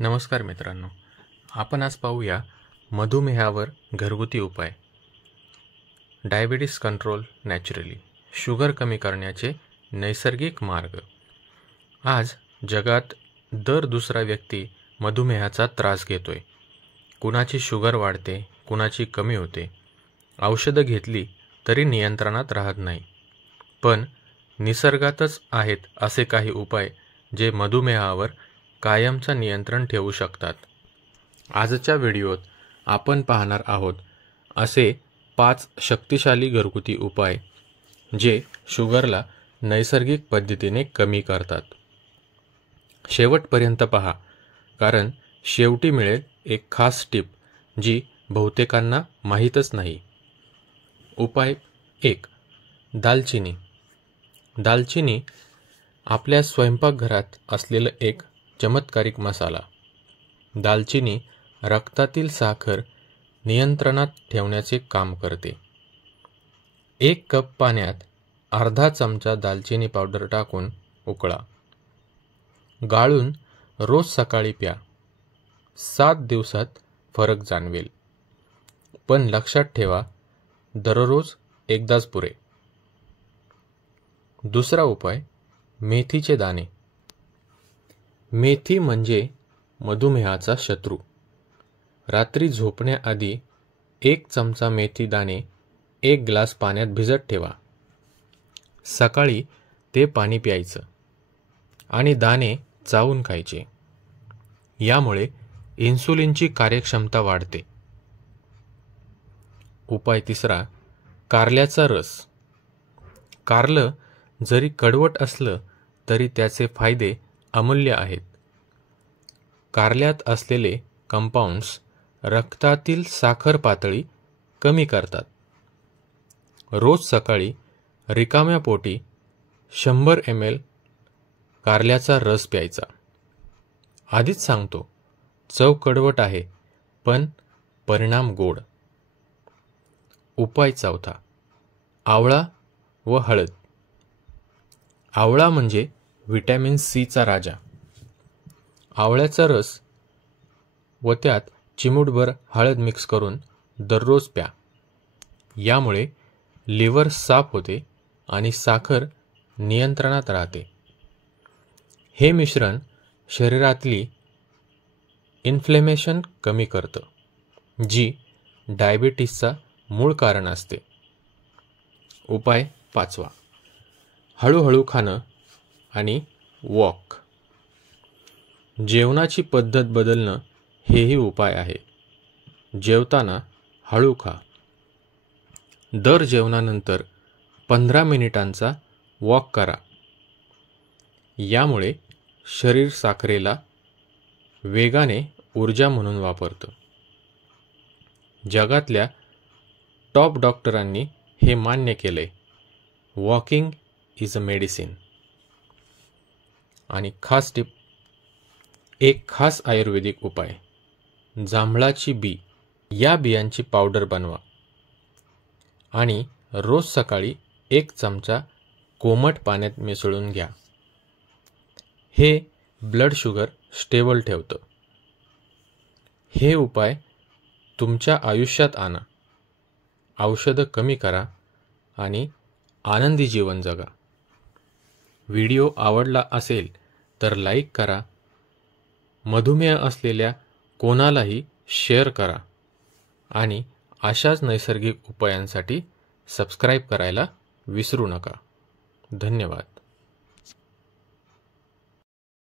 नमस्कार मित्रांनो, आपण आज पाहूया मधुमेहावर घरगुती उपाय. डायबिटीस कंट्रोल नॅचरली, शुगर कमी करण्याचे नैसर्गिक मार्ग. आज जगात दर दुसरा व्यक्ती मधुमेहाचा त्रास घेतोय. कुणाची शुगर वाढते, कुणाची कमी होते. औषधं घेतली तरी नियंत्रणात राहत नाही. पण निसर्गातच आहेत असे काही उपाय जे मधुमेहावर कायमचं नियंत्रण ठेवू शकतात. आजच्या व्हिडिओत आपण पाहणार आहोत असे 5 शक्तिशाली घरगुती उपाय जे शुगरला नैसर्गिक पद्धतीने कमी करतात. शेवटपर्यंत पहा, कारण शेवटी मिळेल एक खास टिप जी बहुतेकांना माहीतच नाही. उपाय 1. दालचिनी. दालचिनी आपल्या स्वयंपाकघरात असलेलं एक चमत्कारिक मसाला. दालचिनी रक्तातील साखर नियंत्रणात ठेवण्याचे काम करते. 1 कप पाण्यात अर्धा चमचा दालचिनी पावडर टाकून उकळा. गाळून रोज सकाळी प्या. 7 दिवसात फरक जाणवेल. पण लक्षात ठेवा, दररोज एकदाच पुरे. दुसरा उपाय, मेथीचे दाणे. मेथी म्हणजे मधुमेहाचा शत्रू. रात्री झोपण्याआधी 1 चमचा मेथी दाणे 1 ग्लास पाण्यात भिजत ठेवा. सकाळी ते पाणी प्यायचं आणि दाणे चावून खायचे. यामुळे इन्सुलिनची कार्यक्षमता वाढते. उपाय 3. कारल्याचा रस. कारलं जरी कडवट असलं तरी त्याचे फायदे अमूल्य आहेत. कारल्यात असलेले कंपाऊंड्स रक्तातील साखर पातळी कमी करतात. रोज सकाळी रिकाम्या पोटी 100 ml कारल्याचा रस प्यायचा. आधीच सांगतो, चव कडवट आहे पण परिणाम गोड. उपाय 4. आवळा व हळद. आवळा म्हणजे व्हिटॅमिन सीचा राजा. आवळ्याचा रस व त्यात चिमूटभर हळद मिक्स करून दररोज प्या. यामुळे लिव्हर साफ होते आणि साखर नियंत्रणात राहते. हे मिश्रण शरीरातली इन्फ्लेमेशन कमी करतं, जी डायबिटीसचा मूळ कारण असते. उपाय 5. हळूहळू खाणं आणि वॉक. जेवणाची पद्धत बदलणं हेही उपाय आहे. जेवताना हळू खा. दर जेवणानंतर 15 मिनिटांचा वॉक करा. यामुळे शरीर साखरेला वेगाने ऊर्जा म्हणून वापरतं. जगातल्या टॉप डॉक्टरांनी हे मान्य केलंय. Walking is a medicine. आणि खास टिप, एक खास आयुर्वेदिक उपाय, जांभळाची बी. या बियांची पावडर बनवा आणि रोज सकाळी 1 चमचा कोमट पाण्यात मिसळून घ्या. हे ब्लड शुगर स्टेबल ठेवतं. हे उपाय तुमच्या आयुष्यात आणा. औषधं कमी करा आणि आनंदी जीवन जगा. व्हिडिओ आवडला असेल तर लाईक करा. मधुमेह असलेल्या कोणालाही शेअर करा आणि अशाच नैसर्गिक उपायांसाठी सबस्क्राईब करायला विसरू नका. धन्यवाद.